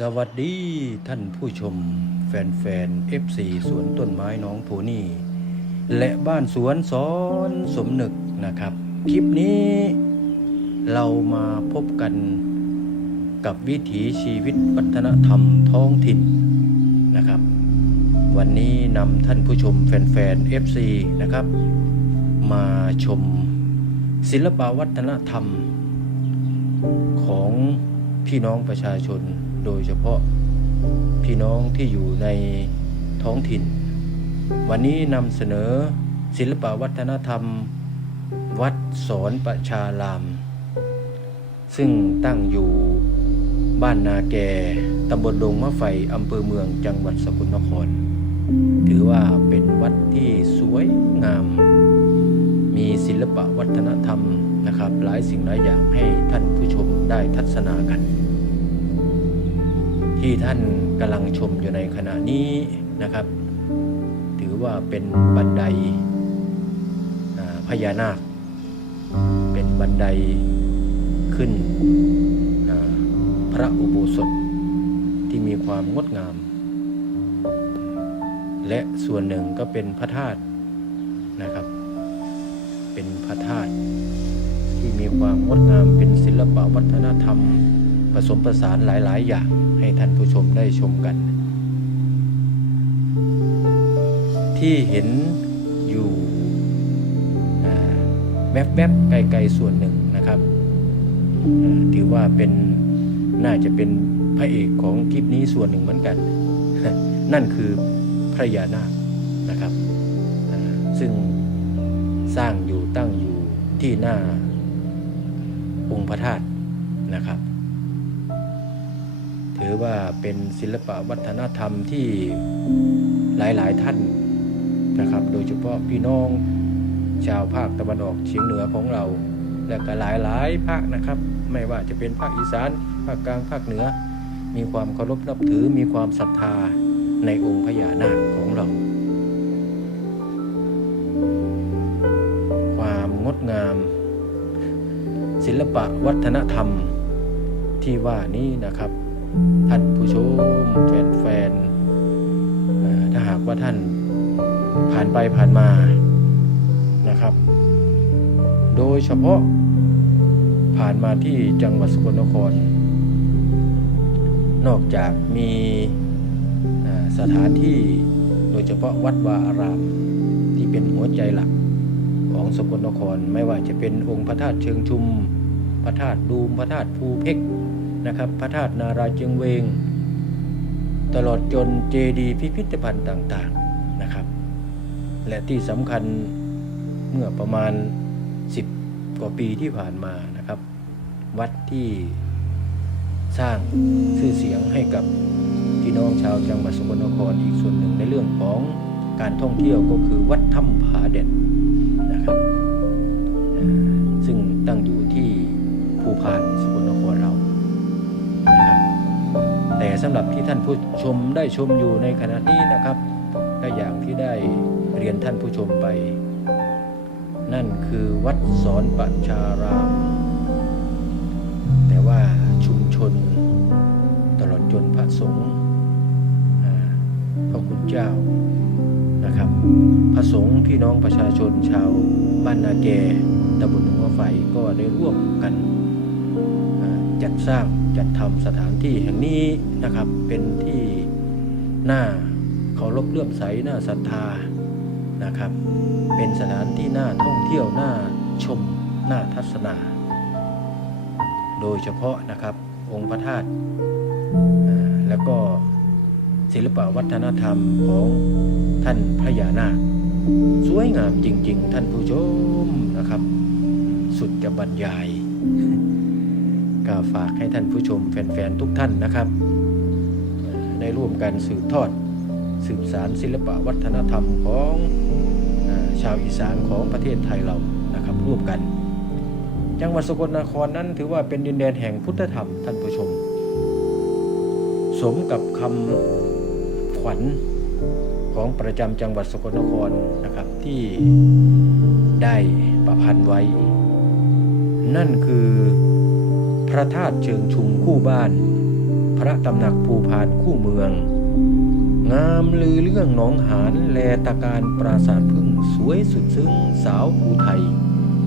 สวัสดีท่านผู้ชม แฟนๆ FC สวนต้นไม้น้องโพนี่ และบ้านสวนสอนสมนึกนะครับ คลิปนี้เรามาพบกันกับวิถีชีวิตวัฒนธรรมท้องถิ่นนะครับ วันนี้นำท่านผู้ชมแฟนๆ FC นะครับ มาชมศิลปวัฒนธรรมของ พี่น้องประชาชนโดยเฉพาะพี่น้องที่อยู่ในท้องถิ่น วันนี้นำเสนอศิลปวัฒนธรรม วัดสอนประชาราม ซึ่งตั้งอยู่บ้านนาแกตำบลดงมะไฟอำเภอเมืองจังหวัดสกลนคร ถือว่าเป็นวัดที่สวยงาม มีศิลปวัฒนธรรม นะครับ หลายสิ่งหลายอย่างให้ท่านผู้ชมได้ทัศนากัน ที่ท่านกำลังชมอยู่ในขณะนี้นะครับ ถือว่าเป็นบันไดพญานาค เป็นบันไดขึ้นพระอุโบสถที่มีความงดงาม และส่วนหนึ่งก็เป็นพระธาตุนะครับ เป็นพระธาตุ มีความงดงามเป็นศิลปะวัฒนธรรม ผสมผสานหลาย ๆ อย่างให้ท่านผู้ชมได้ชมกัน ที่เห็นอยู่แวบๆไกลๆส่วนหนึ่งนะครับถือว่าเป็นน่าจะเป็นพระเอกของคลิปนี้ส่วนหนึ่งเหมือนกัน นั่นคือพระยานาคนะครับ ซึ่งสร้างอยู่ตั้งอยู่ที่หน้า องค์พระธาตุนะครับ ถือว่าเป็นศิลปะวัฒนธรรมที่หลายๆท่านนะครับ โดยเฉพาะพี่น้องชาวภาคตะวันออกเฉียงเหนือของเรา และก็หลายๆภาคนะครับ ไม่ว่าจะเป็นภาคอีสานภาคกลางภาคเหนือ มีความเคารพนับถือมีความศรัทธาในองค์พญานาคของเรา ความงดงาม ศิลปะวัฒนธรรมที่ว่านี้นะครับ ท่านผู้ชมแฟนๆถ้าหากว่าท่านผ่านไปผ่านมานะครับ โดยเฉพาะผ่านมาที่จังหวัดสกลนคร นอกจากมีสถานที่โดยเฉพาะวัดวาอาราม ที่เป็นหัวใจหลักของสกลนครไม่ว่าจะเป็นองค์พระธาตุเชิงชุม พระธาตุดูมพระธาตุภูเพกนะครับ พระธาตุนาราจียงเวง ตลอดจนเจดีพิพิธภัณฑ์ต่างๆนะครับ และที่สำคัญเมื่อประมาณ 10 กว่าปีที่ผ่านมานะครับ วัดที่สร้างชื่อเสียงให้กับพี่น้องชาวจังหวัดสกลนครอีกส่วนหนึ่งในเรื่องของการท่องเที่ยวก็คือวัดถ้ำผาเด่นนะครับ ซึ่งตั้งอยู่ที่ ภูพานสกลนครเรานะครับแต่สำหรับที่ท่านผู้ชมได้ชมอยู่ในขณะนี้นะครับก็อย่างที่ได้เรียนท่านผู้ชมไป นั่นคือวัดสอนปัญชาราม แต่ว่าชุมชนตลอดจนพระสงฆ์พระคุณเจ้านะครับ พระสงฆ์พี่น้องประชาชนชาวบ้านนาแกตำบลหนองว่าไฟก็ได้ร่วมกัน สร้างจัดทำสถานที่แห่งนี้นะครับเป็นที่น่าเคารพเลื่อมใสน่าศรัทธานะครับ เป็นสถานที่น่าท่องเที่ยวน่าชมน่าทัศนา โดยเฉพาะนะครับองค์พระธาตุแล้วก็ศิลปวัฒนธรรมของท่านพระยานาคสวยงามจริง ๆ ท่านผู้ชมนะครับ สุดจะบรรยาย ก็ฝากให้ท่านผู้ชมแฟนๆทุกท่านนะครับได้ร่วมกันสืบทอดสืบสารศิลปวัฒนธรรมของชาวอีสานของประเทศไทยเรานะครับร่วมกัน จังหวัดสกลนครนั้นถือว่าเป็นดินแดนแห่งพุทธธรรมท่านผู้ชม สมกับคำขวัญของประจำจังหวัดสกลนครนะครับที่ได้ประพันธ์ไว้ นั่นคือ ระธาตุเชิงชุมคู่บ้าน พระตำหนักภูพานคู่เมือง งามลือเรื่องหนองหานแลตะการปราสาทพึ่งสวยสุดซึ้งสาวภูไทย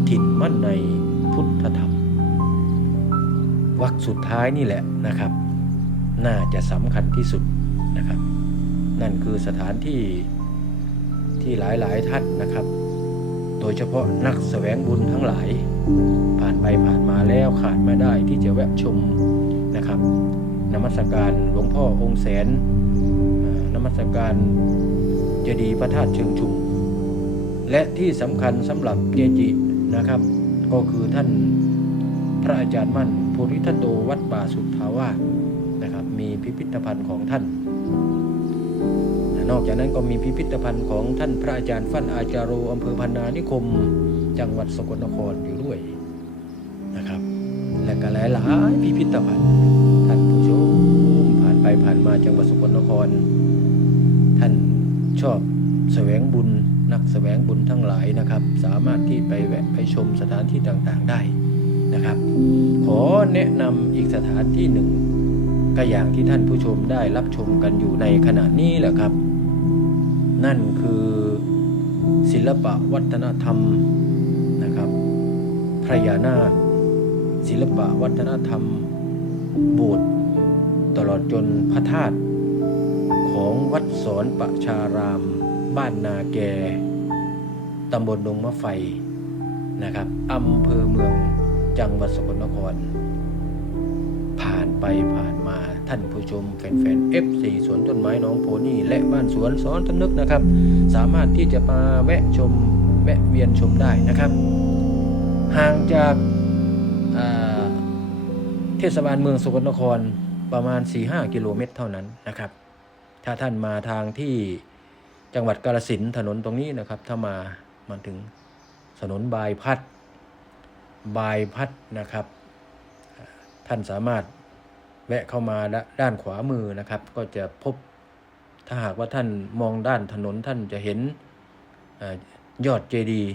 ถิ่นมั่นในพุทธธรรมวักสุดท้ายนี่แหละนะครับ น่าจะสำคัญที่สุดนะครับ นั่นคือสถานที่ที่หลายๆท่านนะครับ โดยเฉพาะนักแสวงบุญทั้งหลาย ผ่านไปผ่าน แล้วขาดไม่ได้ที่จะแวะชมนะครับนมัสการหลวงพ่อองค์แสนนมัสการเจดีย์พระธาตุเชิงชุม และที่สำคัญสำหรับเกจินะครับ ก็คือท่านพระอาจารย์มั่นภูริทัตโตวัดป่าสุทธาวาสนะครับ มีพิพิธภัณฑ์ของท่าน นอกจากนั้นก็มีพิพิธภัณฑ์ของท่านพระอาจารย์ฟั่นอาจารโรอำเภอพันนานิคม จังหวัดสกลนครอยู่ ก็หลายหลายพิพิธภัณฑ์ท่านผู้ชมผ่านไปผ่านมาจังหวัดสกลนคร ท่านชอบแสวงบุญนักแสวงบุญทั้งหลายนะครับ สามารถที่ไปแวะไปชมสถานที่ต่างๆได้นะครับ ขอแนะนำอีกสถานที่หนึ่งก็อย่างที่ท่านผู้ชมได้รับชมกันอยู่ในขณะนี้แหละครับ นั่นคือศิลปะวัฒนธรรมนะครับพระยานาค ศิลปะวัฒนธรรม โบสถ์ตลอดจนพระธาตุของวัดสอนประชาราม บ้านนาแกตำบลดงมะไฟนะครับอำเภอเมืองจังหวัดสกลนคร ผ่านไปผ่านมาท่านผู้ชมแฟนๆ F4 สวนต้นไม้น้องโพนี่และบ้านสวนสอนสำนึกนะครับ สามารถที่จะมาแวะชมแวะเวียนชมได้นะครับ ห่างจาก เทศบาลเมืองสกลนครประมาณ 4-5 กิโลเมตรเท่านั้นนะครับ ถ้าท่านมาทางที่จังหวัดกาฬสินถนนตรงนี้นะครับ ถ้ามามาถึงถนนบายพัดบายพัดนะครับ ท่านสามารถแวะเข้ามาด้านขวามือนะครับ ก็จะพบถ้าหากว่าท่านมองด้านถนนท่านจะเห็นอยอดเจดีย์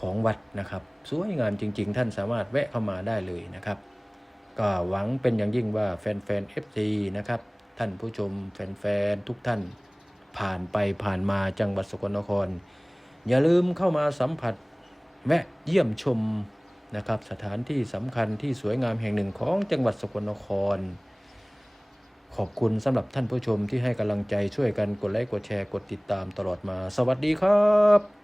ของวัดนะครับ สวยงามจริง ๆ ท่านสามารถแวะเข้ามาได้เลยนะครับ ก็หวังเป็นอย่างยิ่งว่าแฟนๆ FC นะครับ ท่านผู้ชมแฟนๆ ทุกท่านผ่านไปผ่านมาจังหวัดสกลนคร อย่าลืมเข้ามาสัมผัสแวะเยี่ยมชมนะครับสถานที่สำคัญที่สวยงามแห่งหนึ่งของจังหวัดสกลนคร ขอบคุณสำหรับท่านผู้ชมที่ให้กำลังใจช่วยกันกดไลค์กดแชร์กดติดตามตลอดมา สวัสดีครับ